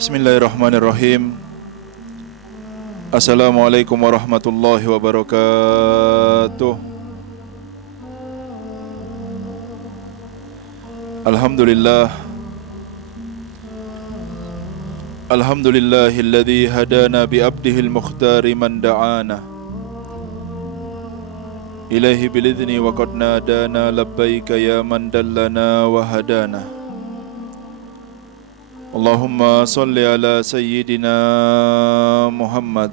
Bismillahirrahmanirrahim. Assalamualaikum warahmatullahi wabarakatuh. Alhamdulillah. Alhamdulillahilladzi hadana bi'abdihil mukhtari man da'ana ilaihi bilidhni wa qad nadana labbaika ya man dallana wa hadana. Allahumma salli ala sayyidina Muhammad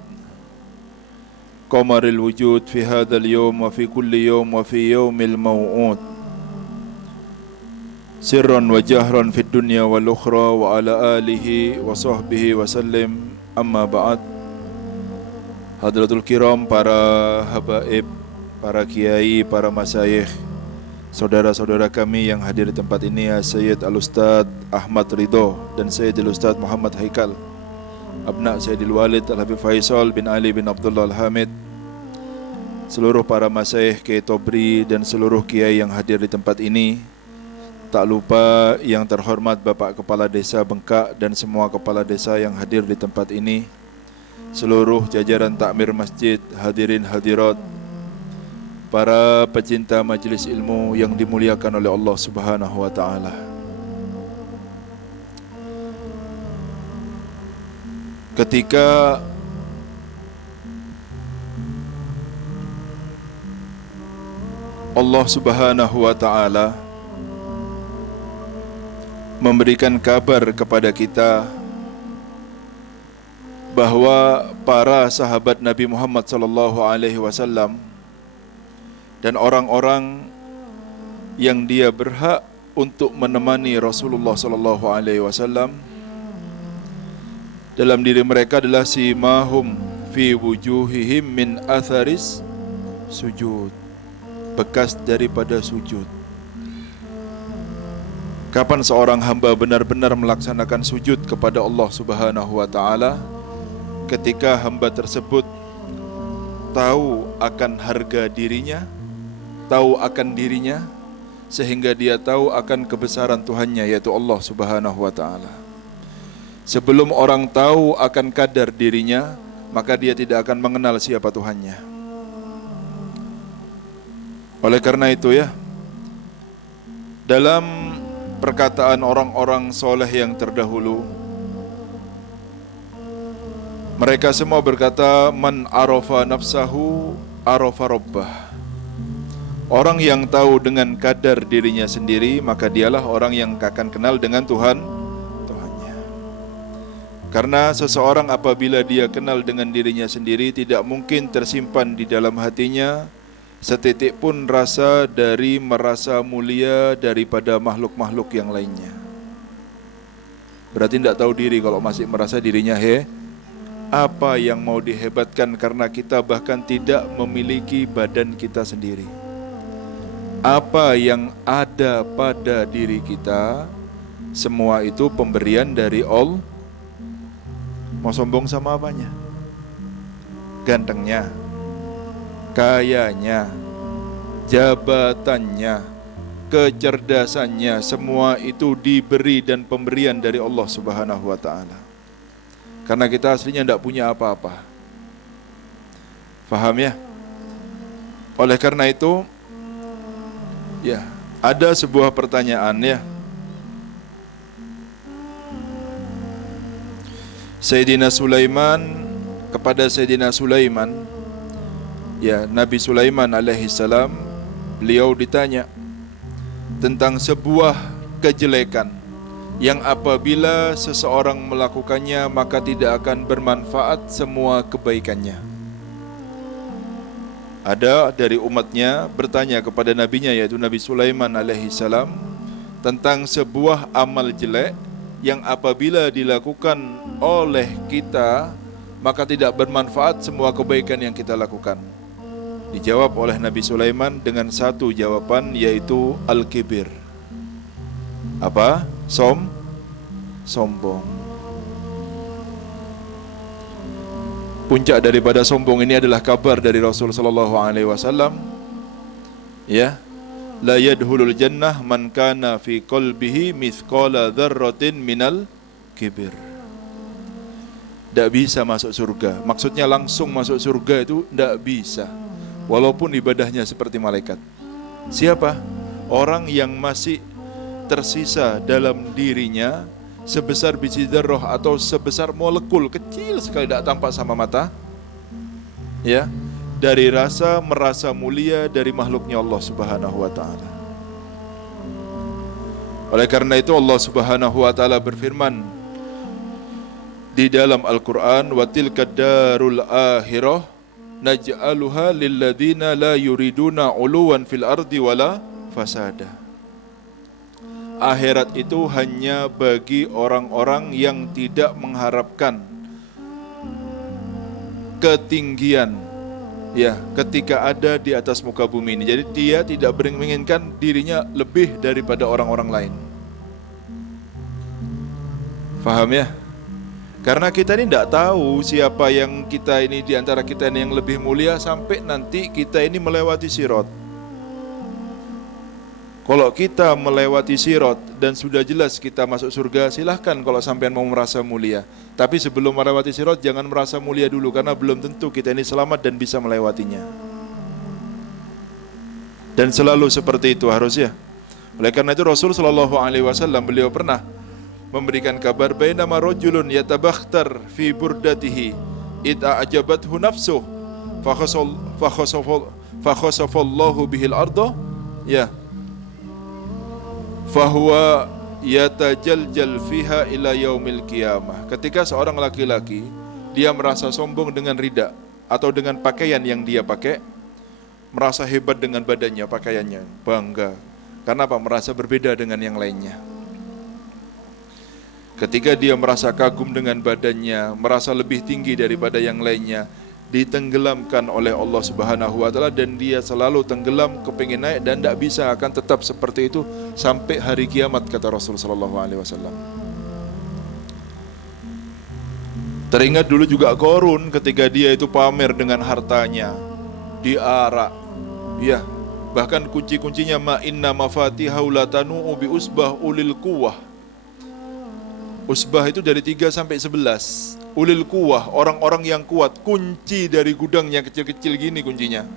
qamaril wujud fi hadzal yawm wa fi kulli yawm wa fi yawmil maw'ud sirran wa jahran fid dunya wal ukhra wa ala alihi wa sahbihi wa sallim. Amma ba'd. Hadratul kiram, para habaib, para kiai, para masyayikh, saudara-saudara kami yang hadir di tempat ini, Sayyid Al-Ustadz Ahmad Ridho dan Sayyid Al-Ustadz Muhammad Haikal, Abna Sayyidil Walid Al-Habib Faisal bin Ali bin Abdullah Al-Hamid, seluruh para masyayikh Kiai Tobri dan seluruh kiai yang hadir di tempat ini. Tak lupa yang terhormat Bapak Kepala Desa Bengkak dan semua kepala desa yang hadir di tempat ini, seluruh jajaran takmir masjid, hadirin hadirat, para pecinta majelis ilmu yang dimuliakan oleh Allah Subhanahu wa taala. Ketika Allah Subhanahu wa taala memberikan kabar kepada kita bahwa para sahabat Nabi Muhammad sallallahu alaihi wasallam dan orang-orang yang dia berhak untuk menemani Rasulullah sallallahu alaihi wasallam, dalam diri mereka adalah simahum fi wujuhihim min atharis sujud, bekas daripada sujud. Kapan seorang hamba benar-benar melaksanakan sujud kepada Allah Subhanahu wa taala? Ketika hamba tersebut tahu akan harga dirinya, tahu akan dirinya, sehingga dia tahu akan kebesaran Tuhannya, yaitu Allah Subhanahu wa taala. Sebelum orang tahu akan kadar dirinya, maka dia tidak akan mengenal siapa Tuhannya. Oleh karena itu ya, dalam perkataan orang-orang soleh yang terdahulu, mereka semua berkata, man arafa nafsahu arafa rabbah. Orang yang tahu dengan kadar dirinya sendiri, maka dialah orang yang akan kenal dengan Tuhannya. Karena seseorang apabila dia kenal dengan dirinya sendiri, tidak mungkin tersimpan di dalam hatinya setitik pun rasa dari merasa mulia daripada makhluk-makhluk yang lainnya. Berarti tidak tahu diri kalau masih merasa dirinya apa yang mau dihebatkan, karena kita bahkan tidak memiliki badan kita sendiri. Apa yang ada pada diri kita, semua itu pemberian dari Allah. Mau sombong sama apanya? Gantengnya, kayanya, jabatannya, kecerdasannya, semua itu diberi dan pemberian dari Allah Subhanahu wa taala. Karena kita aslinya tidak punya apa-apa. Faham ya? Oleh karena itu, ya, ada sebuah pertanyaan ya. Sayyidina Sulaiman kepada Sayyidina Sulaiman, ya, Nabi Sulaiman alaihissalam, beliau ditanya tentang sebuah kejelekan yang apabila seseorang melakukannya maka tidak akan bermanfaat semua kebaikannya. Ada dari umatnya bertanya kepada nabinya, yaitu Nabi Sulaiman alaihissalam, tentang sebuah amal jelek yang apabila dilakukan oleh kita maka tidak bermanfaat semua kebaikan yang kita lakukan. Dijawab oleh Nabi Sulaiman dengan satu jawaban, yaitu al-kibir. Apa? Sombong. Puncak daripada sombong ini adalah kabar dari Rasul sallallahu alaihi wasallam, ya, la yadkhulul jannah man kana fi qalbihi mithqala dzarratin minal kibir. tidak bisa masuk surga. Maksudnya langsung masuk surga itu tidak bisa, walaupun ibadahnya seperti malaikat. Siapa? Orang yang masih tersisa dalam dirinya sebesar biji dzarrah atau sebesar molekul kecil sekali, tidak tampak sama mata, ya, dari rasa merasa mulia dari makhluknya Allah Subhanahu wa taala. Oleh karena itu Allah Subhanahu wa taala berfirman di dalam Al-Qur'an, wa tilkad darul akhirah naj'aluha lilladzina la yuriduna 'uluwan fil ardi wala fasada. Akhirat itu hanya bagi orang-orang yang tidak mengharapkan ketinggian, ya, ketika ada di atas muka bumi ini. Jadi dia tidak menginginkan dirinya lebih daripada orang-orang lain. Faham ya? Karena kita ini tidak tahu siapa yang kita ini di antara kita ini yang lebih mulia sampai nanti kita ini melewati sirat. Kalau kita melewati sirat dan sudah jelas kita masuk surga, silahkan kalau sampean mau merasa mulia. Tapi sebelum melewati sirat jangan merasa mulia dulu, karena belum tentu kita ini selamat dan bisa melewatinya. Dan selalu seperti itu harusnya. Oleh karena itu Rasul SAW beliau pernah memberikan kabar, bainama rajulun yatabakhtar fi burdatihi idza ajabathu nafsuh fakhasafallahu bihil arda, ya, fahuwa yatajaljal fiha ila yaumil qiyamah. Ketika seorang laki-laki dia merasa sombong dengan rida atau dengan pakaian yang dia pakai, merasa hebat dengan badannya, pakaiannya, bangga. Karena apa? Merasa berbeda dengan yang lainnya. Ketika dia merasa kagum dengan badannya, merasa lebih tinggi daripada yang lainnya, ditenggelamkan oleh Allah Subhanahu wa taala, dan dia selalu tenggelam, kepingin naik dan tidak bisa, akan tetap seperti itu sampai hari kiamat, kata Rasul sallallahu alaihi wasallam. Teringat dulu juga Qarun ketika dia itu pamer dengan hartanya, diarak, ya, bahkan kunci-kuncinya ma inna mafatihahu latanu bi usbah ulil quwwah. Usbah itu dari 3 sampai 11. Ulil quwwah, orang-orang yang kuat. Kunci dari gudangnya kecil-kecil gini kuncinya.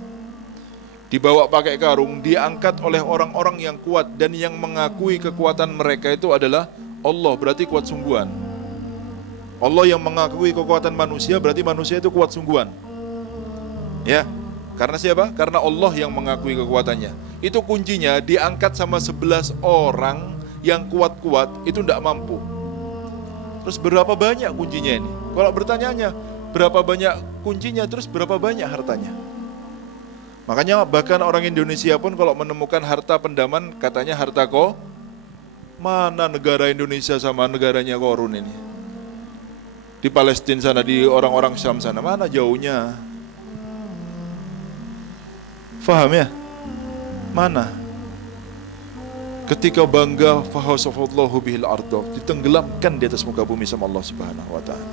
Dibawa pakai karung, diangkat oleh orang-orang yang kuat, dan yang mengakui kekuatan mereka itu adalah Allah, berarti kuat sungguhan. Allah yang mengakui kekuatan manusia, berarti manusia itu kuat sungguhan. Ya, karena siapa? Karena Allah yang mengakui kekuatannya. Itu kuncinya diangkat sama 11 orang yang kuat-kuat, itu tidak mampu. Terus berapa banyak kuncinya ini? Kalau bertanyanya, berapa banyak kuncinya, terus berapa banyak hartanya? Makanya bahkan orang Indonesia pun kalau menemukan harta pendaman, katanya harta mana negara Indonesia sama negaranya Qarun ini? Di Palestina sana, di orang-orang Syam sana, mana jauhnya? Faham ya? Mana? Ketika bangga, fahasafallahu bihil arda, ditenggelamkan di atas muka bumi sama Allah Subhanahu wa taala.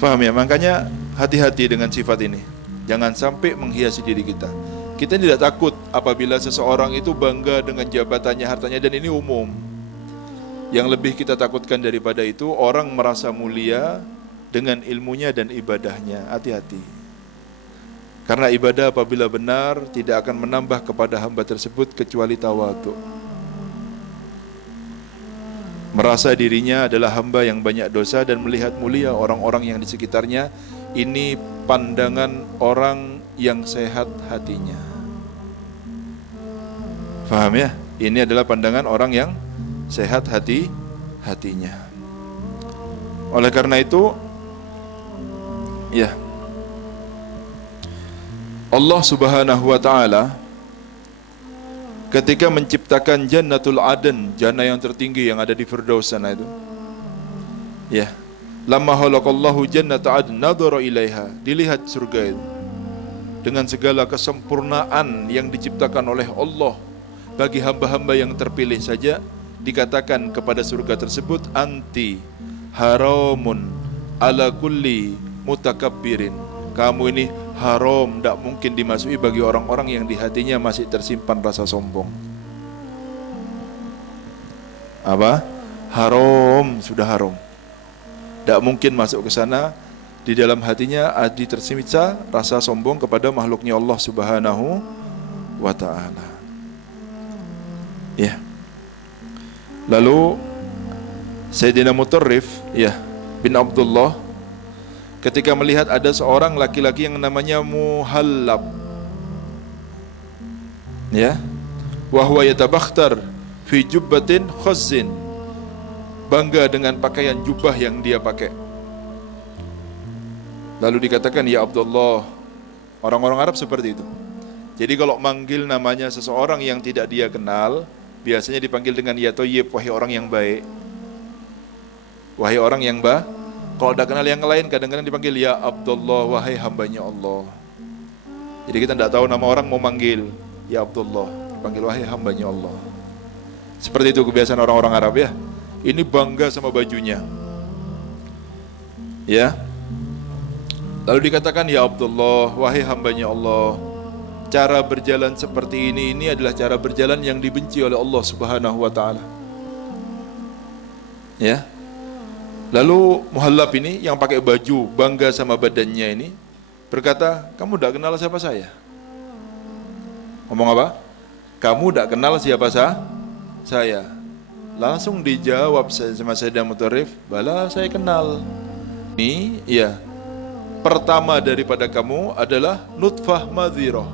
Faham ya? Makanya hati-hati dengan sifat ini. Jangan sampai menghiasi diri kita. Kita tidak takut apabila seseorang itu bangga dengan jabatannya, hartanya, dan ini umum. Yang lebih kita takutkan daripada itu, orang merasa mulia dengan ilmunya dan ibadahnya. Hati-hati. Karena ibadah apabila benar tidak akan menambah kepada hamba tersebut kecuali tawadhu. Merasa dirinya adalah hamba yang banyak dosa dan melihat mulia orang-orang yang di sekitarnya. Ini pandangan orang yang sehat hatinya. Faham ya? Ini adalah pandangan orang yang sehat hatinya. Oleh karena itu, ya, Allah Subhanahu wa taala ketika menciptakan Jannatul Aden, jannah yang tertinggi yang ada di Firdaus sana itu, ya, lamma khalaqallahu jannata adn nadhara ilaiha, dilihat surga itu dengan segala kesempurnaan yang diciptakan oleh Allah bagi hamba-hamba yang terpilih saja, dikatakan kepada surga tersebut, anti haramun ala kulli mutakabbirin, kamu ini haram, tidak mungkin dimasuki bagi orang-orang yang di hatinya masih tersimpan rasa sombong. Apa? Haram, sudah haram. Tidak mungkin masuk ke sana. Di dalam hatinya ada tersimpan rasa sombong kepada makhluknya Allah Subhanahu wa ta'ala. Ya. Lalu Sayyidina Mutarrif bin Abdullah ketika melihat ada seorang laki-laki yang namanya Muhallab, wa huwa yatabakhtar fi jubbatin khazzin, bangga dengan pakaian jubah yang dia pakai. Lalu dikatakan, ya Abdullah. Orang-orang Arab seperti itu. Jadi kalau manggil namanya seseorang yang tidak dia kenal, biasanya dipanggil dengan ya Thayyib, wahai orang yang baik. Wahai orang yang baik. Kalau tidak kenal yang lain, kadang-kadang dipanggil ya Abdullah, wahai hambanya Allah. Jadi kita tidak tahu nama orang mau manggil ya Abdullah, dipanggil wahai hambanya Allah. Seperti itu kebiasaan orang-orang Arab ya. Ini bangga sama bajunya. Ya. Lalu dikatakan, ya Abdullah, wahai hambanya Allah, cara berjalan seperti ini adalah cara berjalan yang dibenci oleh Allah Subhanahu wa ta'ala. Ya. Lalu Muhallab ini yang pakai baju bangga sama badannya ini berkata, kamu tidak kenal siapa saya? Ngomong apa? Kamu tidak kenal siapa saya? Langsung dijawab sama Sayyidina Mutarrif, bala saya kenal. Ini pertama daripada kamu adalah nutfah madhirah.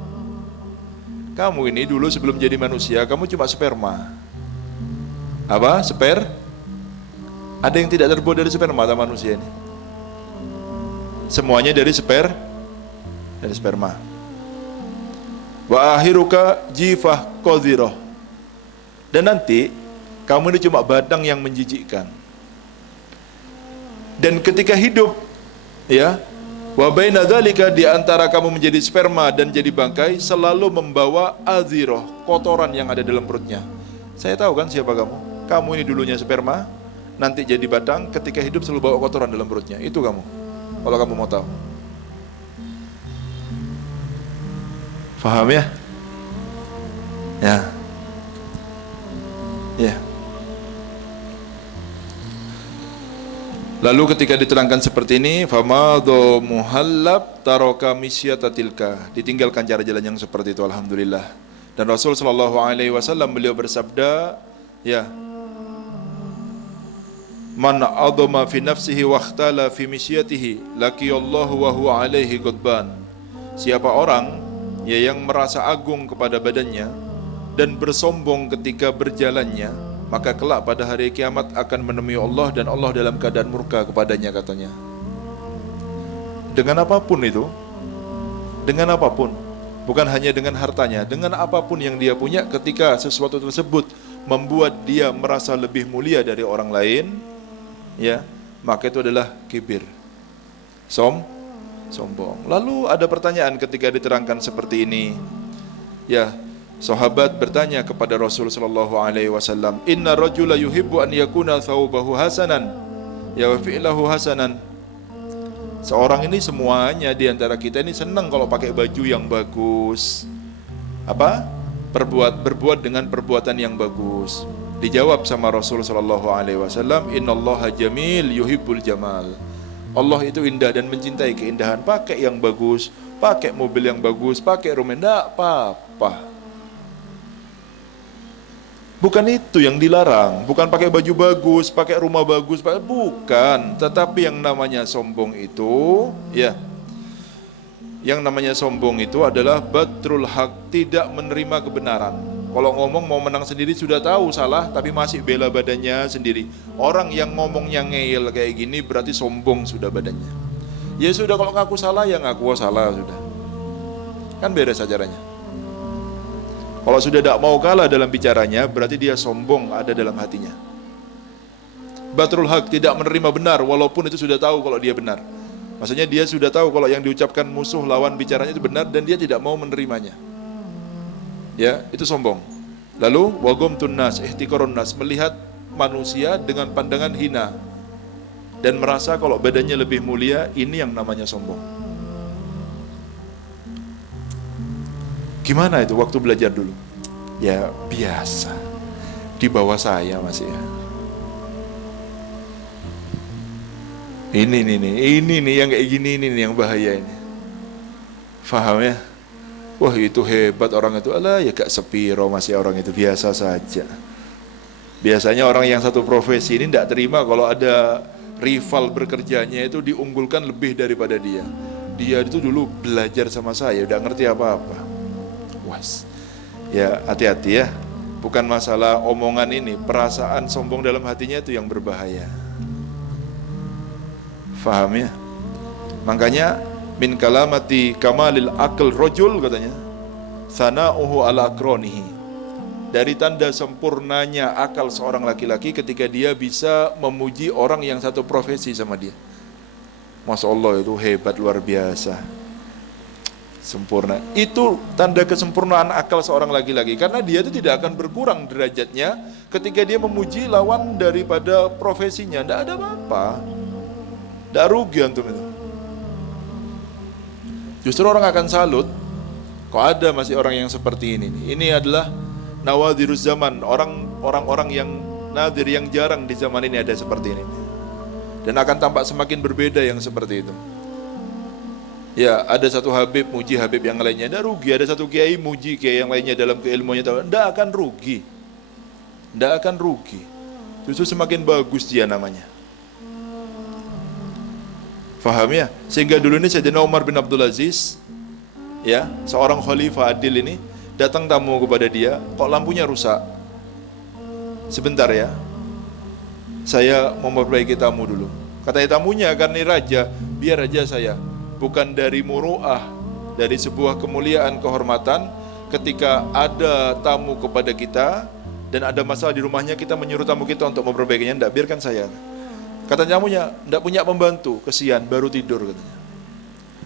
Kamu ini dulu sebelum jadi manusia, kamu cuma sperma. Apa? Ada yang tidak terbuat dari sperma atau manusia ini? Semuanya dari sperma. Wa akhiruka jifah qadhirah. Dan nanti kamu ini cuma batang yang menjijikkan. Dan ketika hidup, wa baina dzalika, di antara kamu menjadi sperma dan jadi bangkai, selalu membawa adhirah, kotoran yang ada dalam perutnya. Saya tahu kan siapa kamu? Kamu ini dulunya sperma, nanti jadi batang, ketika hidup selalu bawa kotoran dalam perutnya. Itu kamu. Kalau kamu mau tahu. Faham ya? Ya. Lalu ketika diterangkan seperti ini, famadhu Muhallab taraka misyata tilka, ditinggalkan cara jalan yang seperti itu, alhamdulillah. Dan Rasul sallallahu alaihi wasallam beliau bersabda, man adama fi nafsihi wa ikhtala fi misyatihi laqiyallahu wa huwa alaihi ghadban. Siapa orang yang merasa agung kepada badannya dan bersombong ketika berjalannya, maka kelak pada hari kiamat akan menemui Allah dan Allah dalam keadaan murka kepadanya, katanya. Dengan apapun itu, dengan apapun, bukan hanya dengan hartanya, dengan apapun yang dia punya, ketika sesuatu tersebut membuat dia merasa lebih mulia dari orang lain, maka itu adalah kibir, sombong. Lalu ada pertanyaan ketika diterangkan seperti ini. Sahabat bertanya kepada Rasul sallallahu alaihi wasallam, "Inna rajula yuhibbu an yakuna thawbahu hasanan, wa fi'luhu hasanan." Seorang ini, semuanya di antara kita ini senang kalau pakai baju yang bagus. Berbuat dengan perbuatan yang bagus. Dijawab sama Rasul sallallahu alaihi wasallam, "Innallaha jamil yuhibbul jamal." Allah itu indah dan mencintai keindahan. Pakai yang bagus, pakai mobil yang bagus, pakai rumah, enggak apa-apa. Bukan itu yang dilarang, bukan pakai baju bagus, pakai rumah bagus, bukan. Tetapi yang namanya sombong itu, yang namanya sombong itu adalah batrul haq, tidak menerima kebenaran. Kalau ngomong mau menang sendiri sudah tahu salah, tapi masih bela badannya sendiri. Orang yang ngomongnya ngeyel kayak gini berarti sombong sudah badannya. Ya sudah, kalau ngaku salah ya ngaku salah sudah. Kan beres acaranya. Kalau sudah tidak mau kalah dalam bicaranya, berarti dia sombong ada dalam hatinya. Batrul haq, tidak menerima benar walaupun itu sudah tahu kalau dia benar. Maksudnya dia sudah tahu kalau yang diucapkan musuh lawan bicaranya itu benar dan dia tidak mau menerimanya. Itu sombong. Lalu waghamtun nas, ihtiqarun nas, melihat manusia dengan pandangan hina dan merasa kalau badannya lebih mulia, ini yang namanya sombong. Gimana itu waktu belajar dulu? Ya biasa, di bawah saya masih Ini nih yang kayak gini ini nih yang bahaya ini. Faham ya? Wah itu hebat orang itu. Alah ya gak sepiro masih orang itu, biasa saja. Biasanya orang yang satu profesi ini tidak terima kalau ada rival bekerjanya itu diunggulkan lebih daripada dia. Dia itu dulu belajar sama saya, udah ngerti apa-apa. Was. Ya hati-hati ya. Bukan masalah omongan ini, perasaan sombong dalam hatinya itu yang berbahaya. Faham ya? Makanya min kalamati kamalil akal rojul katanya, sana'uhu ala akronihi. Dari tanda sempurnanya akal seorang laki-laki ketika dia bisa memuji orang yang satu profesi sama dia. Masya Allah itu hebat luar biasa, sempurna. Itu tanda kesempurnaan akal seorang laki-laki, karena dia itu tidak akan berkurang derajatnya ketika dia memuji lawan daripada profesinya. Tidak ada apa-apa, tidak rugi antum itu. Justru orang akan salut, kok ada masih orang yang seperti ini. Ini adalah nawadiruz zaman, orang-orang yang nadir, yang jarang di zaman ini ada seperti ini. Dan akan tampak semakin berbeda yang seperti itu. Ya, ada satu Habib muji Habib yang lainnya, tidak rugi. Ada satu kiai muji kiai yang lainnya dalam keilmuannya, tidak akan rugi. Tidak akan rugi. Justru semakin bagus dia namanya. Faham ya? Sehingga dulu ini Sayyidina Umar bin Abdul Aziz, ya, seorang khalifah adil ini, datang tamu kepada dia, kok lampunya rusak? Sebentar ya, saya memperbaiki tamu dulu. Katanya tamunya, karena ini raja, biar aja saya. Bukan dari muru'ah, dari sebuah kemuliaan, kehormatan, ketika ada tamu kepada kita dan ada masalah di rumahnya, kita menyuruh tamu kita untuk memperbaikinya. Tidak, biarkan saya. Kata tamunya, tidak punya pembantu, kesian, baru tidur katanya.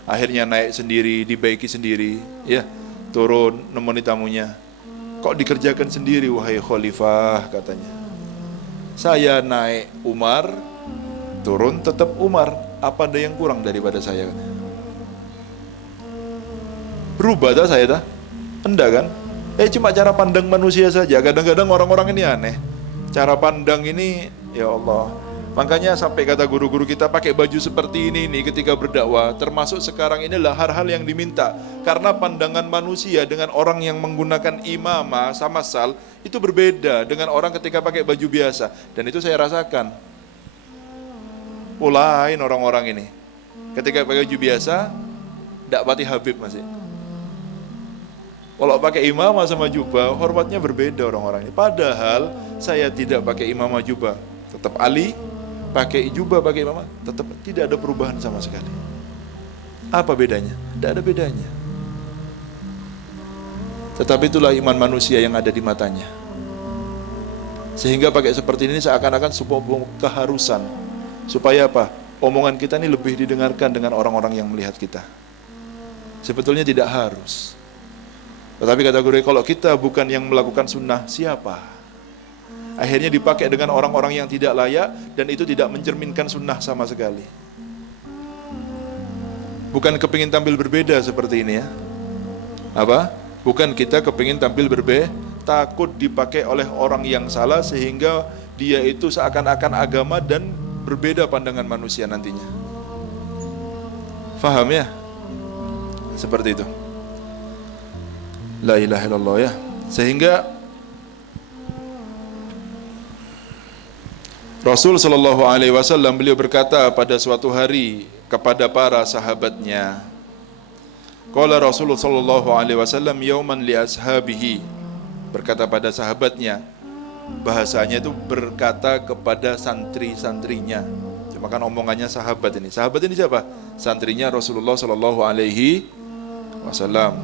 Akhirnya naik sendiri, dibaiki sendiri, ya, turun nemeni tamunya. Kok dikerjakan sendiri wahai khalifah, katanya. Saya naik Umar, turun tetap Umar. Apa ada yang kurang daripada saya? Berubah tak saya tak? Enggak kan? Cuma cara pandang manusia saja. Kadang-kadang orang-orang ini aneh. Cara pandang ini, ya Allah. Makanya sampai kata guru-guru kita pakai baju seperti ini ketika berdakwah. Termasuk sekarang inilah hal-hal yang diminta. Karena pandangan manusia dengan orang yang menggunakan imamah sama sal itu berbeda dengan orang ketika pakai baju biasa. Dan itu saya rasakan. Lain orang-orang ini. Ketika pakai baju biasa, tidak pati Habib masih. Kalau pakai imamah sama jubah, hormatnya berbeda orang-orang ini. Padahal saya tidak pakai imamah jubah, tetap Ali. Pakai jubah, pakai imamah, tetap tidak ada perubahan sama sekali. Apa bedanya? Tidak ada bedanya. Tetapi itulah iman manusia yang ada di matanya. Sehingga pakai seperti ini seakan-akan sebuah keharusan. Supaya apa? Omongan kita ini lebih didengarkan dengan orang-orang yang melihat kita. Sebetulnya tidak harus. Tetapi kata guru, kalau kita bukan yang melakukan sunnah, siapa? Akhirnya dipakai dengan orang-orang yang tidak layak, dan itu tidak mencerminkan sunnah sama sekali. Bukan kepingin tampil berbeda seperti ini ya. Apa? Bukan kita kepingin tampil berbeda, takut dipakai oleh orang yang salah sehingga dia itu seakan-akan agama dan berbeda pandangan manusia nantinya. Faham ya? Seperti itu. La ilaha illallah ya. Sehingga Rasul sallallahu alaihi wasallam beliau berkata pada suatu hari kepada para sahabatnya. Qala Rasulullah sallallahu alaihi wasallam yauman li ashabihi, berkata pada sahabatnya. Bahasanya itu berkata kepada santri-santrinya. Cuma kan omongannya sahabat ini. Sahabat ini siapa? Santrinya Rasulullah sallallahu alaihi wasallam.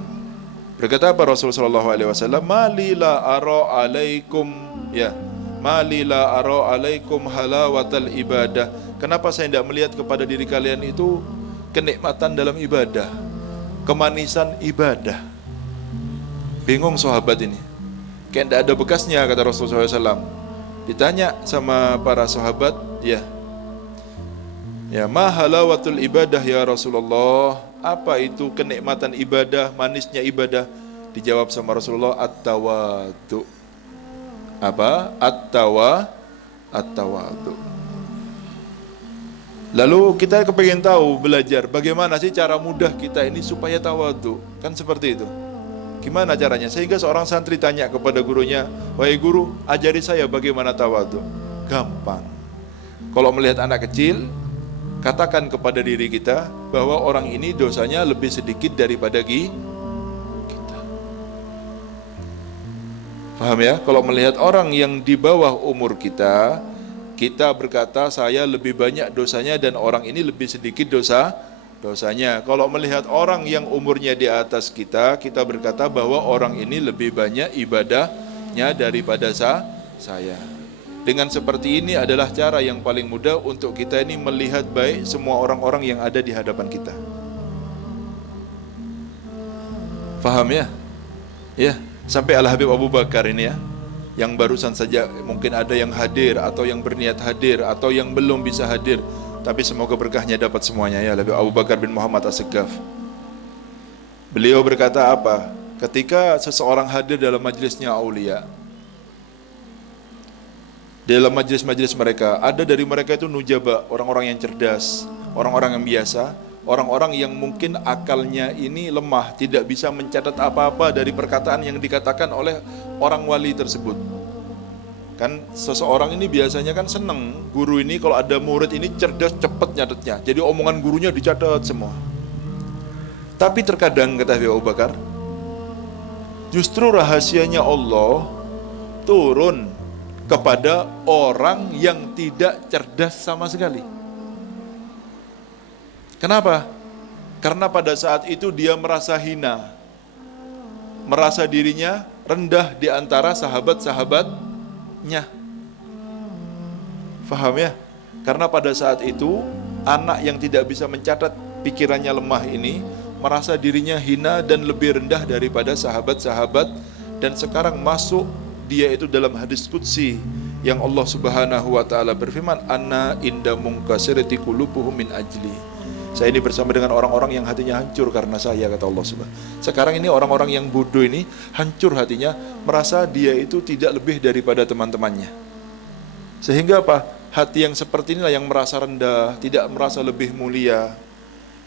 Berkata apa Rasulullah sallallahu alaihi wasallam? Malila ara alaikum ya. Malila ara alaikum halawatal ibadah. Kenapa saya tidak melihat kepada diri kalian itu kenikmatan dalam ibadah, kemanisan ibadah? Bingung sahabat ini. Kayak tidak ada bekasnya, kata Rasulullah SAW. Ditanya sama para sahabat, ya ma halawatul ibadah ya Rasulullah, apa itu kenikmatan ibadah, manisnya ibadah? Dijawab sama Rasulullah, at-tawadu. Apa? At-tawadu. Lalu kita kepengen tahu, belajar bagaimana sih cara mudah kita ini supaya tawadhu. Kan seperti itu. Gimana caranya? Sehingga seorang santri tanya kepada gurunya, "Wahai guru, ajari saya bagaimana tawadhu." Gampang. Kalau melihat anak kecil, katakan kepada diri kita bahwa orang ini dosanya lebih sedikit daripada kita. Paham ya? Kalau melihat orang yang di bawah umur kita, kita berkata saya lebih banyak dosanya dan orang ini lebih sedikit dosanya. Kalau melihat orang yang umurnya di atas kita, kita berkata bahwa orang ini lebih banyak ibadahnya daripada saya. Dengan seperti ini adalah cara yang paling mudah untuk kita ini melihat baik semua orang-orang yang ada di hadapan kita. Paham ya? Ya, sampai Al-Habib Abu Bakar ini ya, yang barusan saja mungkin ada yang hadir atau yang berniat hadir atau yang belum bisa hadir, tapi semoga berkahnya dapat semuanya ya. Habib Abu Bakar bin Muhammad As-Segaf, beliau berkata apa? Ketika seseorang hadir dalam majlisnya aulia, dalam majlis-majlis mereka, ada dari mereka itu nujaba, orang-orang yang cerdas, orang-orang yang biasa, orang-orang yang mungkin akalnya ini lemah, tidak bisa mencatat apa-apa dari perkataan yang dikatakan oleh orang wali tersebut. Kan seseorang ini biasanya kan seneng, guru ini kalau ada murid ini cerdas, cepat nyatetnya, jadi omongan gurunya dicatat semua. Tapi terkadang kata Habib Abu Bakar, justru rahasianya Allah turun kepada orang yang tidak cerdas sama sekali. Kenapa? Karena pada saat itu dia merasa hina, merasa dirinya rendah di antara sahabat-sahabatnya. Faham ya? Karena pada saat itu anak yang tidak bisa mencatat, pikirannya lemah ini merasa dirinya hina dan lebih rendah daripada sahabat-sahabat. Dan sekarang masuk dia itu dalam hadis qudsi yang Allah Subhanahu wa taala berfirman, "Ana inda munkasirati qulubuhum min ajli." Saya ini bersama dengan orang-orang yang hatinya hancur karena saya, kata Allah Subhanahu. Sekarang ini orang-orang yang bodoh ini hancur hatinya, merasa dia itu tidak lebih daripada teman-temannya. Sehingga apa? Hati yang seperti inilah yang merasa rendah, tidak merasa lebih mulia,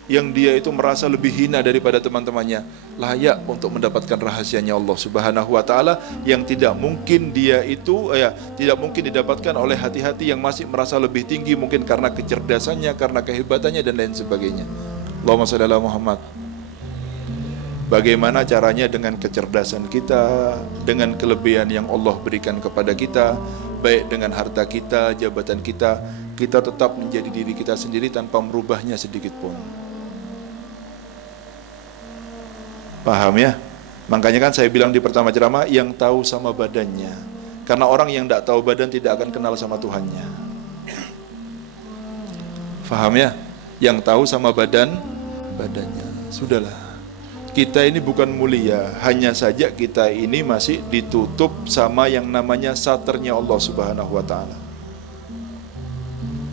yang dia itu merasa lebih hina daripada teman-temannya, layak untuk mendapatkan rahasianya Allah Subhanahu wa taala yang tidak mungkin dia itu tidak mungkin didapatkan oleh hati-hati yang masih merasa lebih tinggi, mungkin karena kecerdasannya, karena kehebatannya dan lain sebagainya. Allahumma shalli ala Muhammad. Bagaimana caranya? Dengan kecerdasan kita, dengan kelebihan yang Allah berikan kepada kita, baik dengan harta kita, jabatan kita, kita tetap menjadi diri kita sendiri tanpa merubahnya sedikit pun. Paham ya? Makanya kan saya bilang di pertama ceramah, yang tahu sama badannya. Karena orang yang tidak tahu badan tidak akan kenal sama Tuhannya. Paham ya? Yang tahu sama badannya. Sudahlah. Kita ini bukan mulia, hanya saja kita ini masih ditutup sama yang namanya saternya Allah Subhanahu wa taala.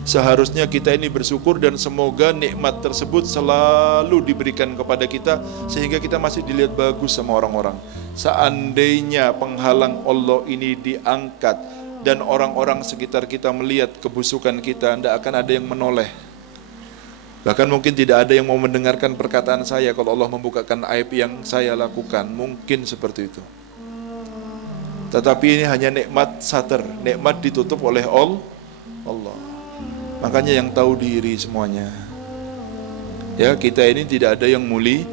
Seharusnya kita ini bersyukur dan semoga nikmat tersebut selalu diberikan kepada kita sehingga kita masih dilihat bagus sama orang-orang. Seandainya penghalang Allah ini diangkat dan orang-orang sekitar kita melihat kebusukan kita, tidak akan ada yang menoleh. Bahkan mungkin tidak ada yang mau mendengarkan perkataan saya kalau Allah membukakan aib yang saya lakukan. Mungkin seperti itu. Tetapi ini hanya nikmat sater, nikmat ditutup oleh Allah. Makanya yang tahu diri semuanya. Ya, kita ini tidak ada yang mulia,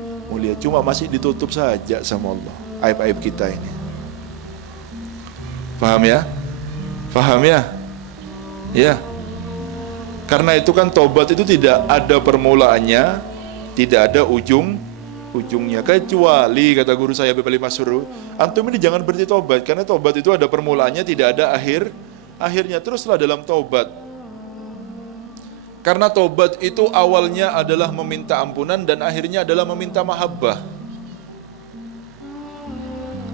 cuma masih ditutup saja sama Allah aib-aib kita ini. Paham ya? Paham ya? Ya. Karena itu kan tobat itu tidak ada permulaannya, tidak ada ujungnya. Kecuali kata guru saya Habib Ali Masrur, antum ini jangan berhenti tobat, karena tobat itu ada permulaannya, tidak ada akhirnya. Teruslah dalam tobat. Karena tobat itu awalnya adalah meminta ampunan dan akhirnya adalah meminta mahabbah.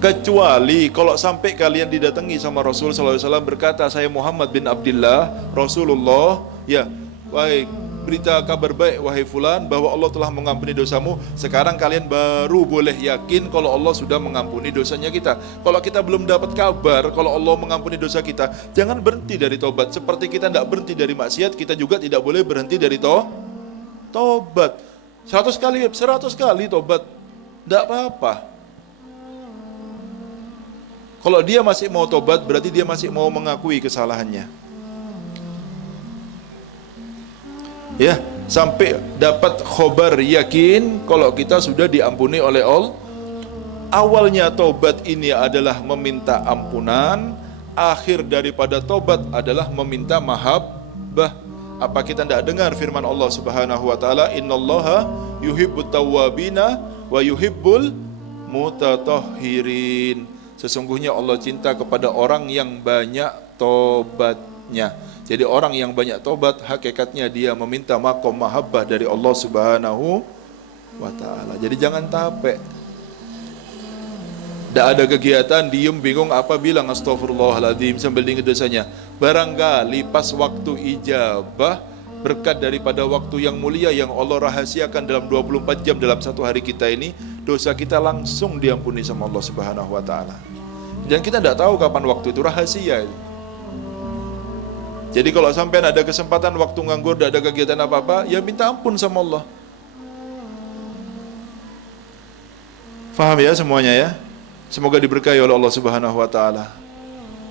Kecuali kalau sampai kalian didatangi sama Rasul SAW berkata, saya Muhammad bin Abdullah, Rasulullah, ya, baik, berita kabar baik wahai fulan bahwa Allah telah mengampuni dosamu. Sekarang kalian baru boleh yakin kalau Allah sudah mengampuni dosanya kita. Kalau kita belum dapat kabar kalau Allah mengampuni dosa kita, jangan berhenti dari tobat. Seperti kita tidak berhenti dari maksiat, kita juga tidak boleh berhenti dari tobat. 100 kali tobat, tidak apa-apa. Kalau dia masih mau tobat, berarti dia masih mau mengakui kesalahannya. Ya, sampai dapat khobar yakin kalau kita sudah diampuni oleh Allah. Awalnya tobat ini adalah meminta ampunan, akhir daripada tobat adalah meminta mahabbah. Apa kita tidak dengar firman Allah Subhanahu wa taala, "Innallaha yuhibbut tawwabina wa yuhibbul mutatahhirin." Sesungguhnya Allah cinta kepada orang yang banyak tobatnya. Jadi orang yang banyak tobat, hakikatnya dia meminta maqam mahabbah dari Allah Subhanahu wa ta'ala. Jadi jangan capek. Tidak ada kegiatan, diem bingung apa bilang astagfirullahaladzim sambil diingat dosanya. Barangkali pas waktu ijabah, berkat daripada waktu yang mulia yang Allah rahasiakan dalam 24 jam dalam satu hari kita ini, dosa kita langsung diampuni sama Allah Subhanahu wa ta'ala. Dan kita tidak tahu kapan waktu itu, rahasia. Jadi kalau sampai ada kesempatan waktu nganggur, tidak ada kegiatan apa-apa, ya minta ampun sama Allah. Faham ya semuanya ya? Semoga diberkahi oleh Allah Subhanahu wa ta'ala.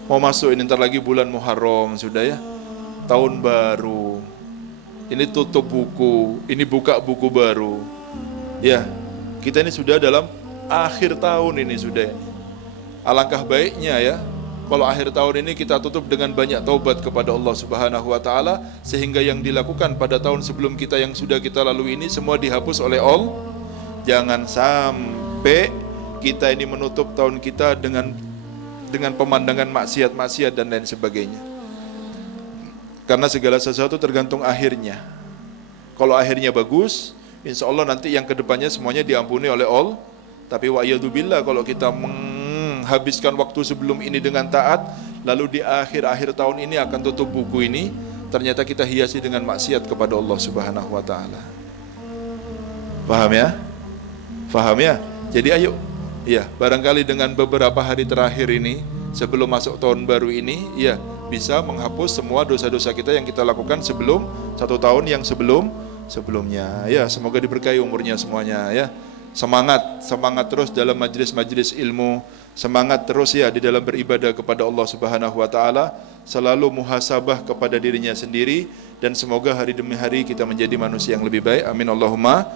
Mau masuk ini ntar lagi bulan Muharram sudah ya. Tahun baru. Ini tutup buku, ini buka buku baru. Ya, kita ini sudah dalam akhir tahun ini sudah. Alangkah baiknya ya, kalau akhir tahun ini kita tutup dengan banyak taubat kepada Allah Subhanahu wa ta'ala, sehingga yang dilakukan pada tahun sebelum kita yang sudah kita lalui ini semua dihapus oleh Allah. Jangan sampai kita ini menutup tahun kita dengan pemandangan maksiat-maksiat dan lain sebagainya. Karena segala sesuatu tergantung akhirnya. Kalau akhirnya bagus, insya Allah nanti yang kedepannya semuanya diampuni oleh Allah. Tapi wa'iyadzubillah, kalau kita menghabiskan waktu sebelum ini dengan taat, lalu di akhir-akhir tahun ini akan tutup buku ini, ternyata kita hiasi dengan maksiat kepada Allah Subhanahu wa ta'ala. Paham ya? Paham ya? Jadi ayo, ya, barangkali dengan beberapa hari terakhir ini sebelum masuk tahun baru ini, ya, bisa menghapus semua dosa-dosa kita yang kita lakukan sebelum satu tahun yang sebelumnya. Ya, semoga diberkahi umurnya semuanya ya. Semangat terus dalam majlis-majlis ilmu, semangat terus ya di dalam beribadah kepada Allah Subhanahu wa ta'ala, selalu muhasabah kepada dirinya sendiri, dan semoga hari demi hari kita menjadi manusia yang lebih baik. Amin Allahumma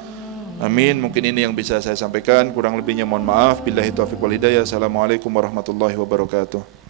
amin. Mungkin ini yang bisa saya sampaikan, kurang lebihnya mohon maaf. Billahi taufiq wal hidayah. Assalamualaikum warahmatullahi wabarakatuh.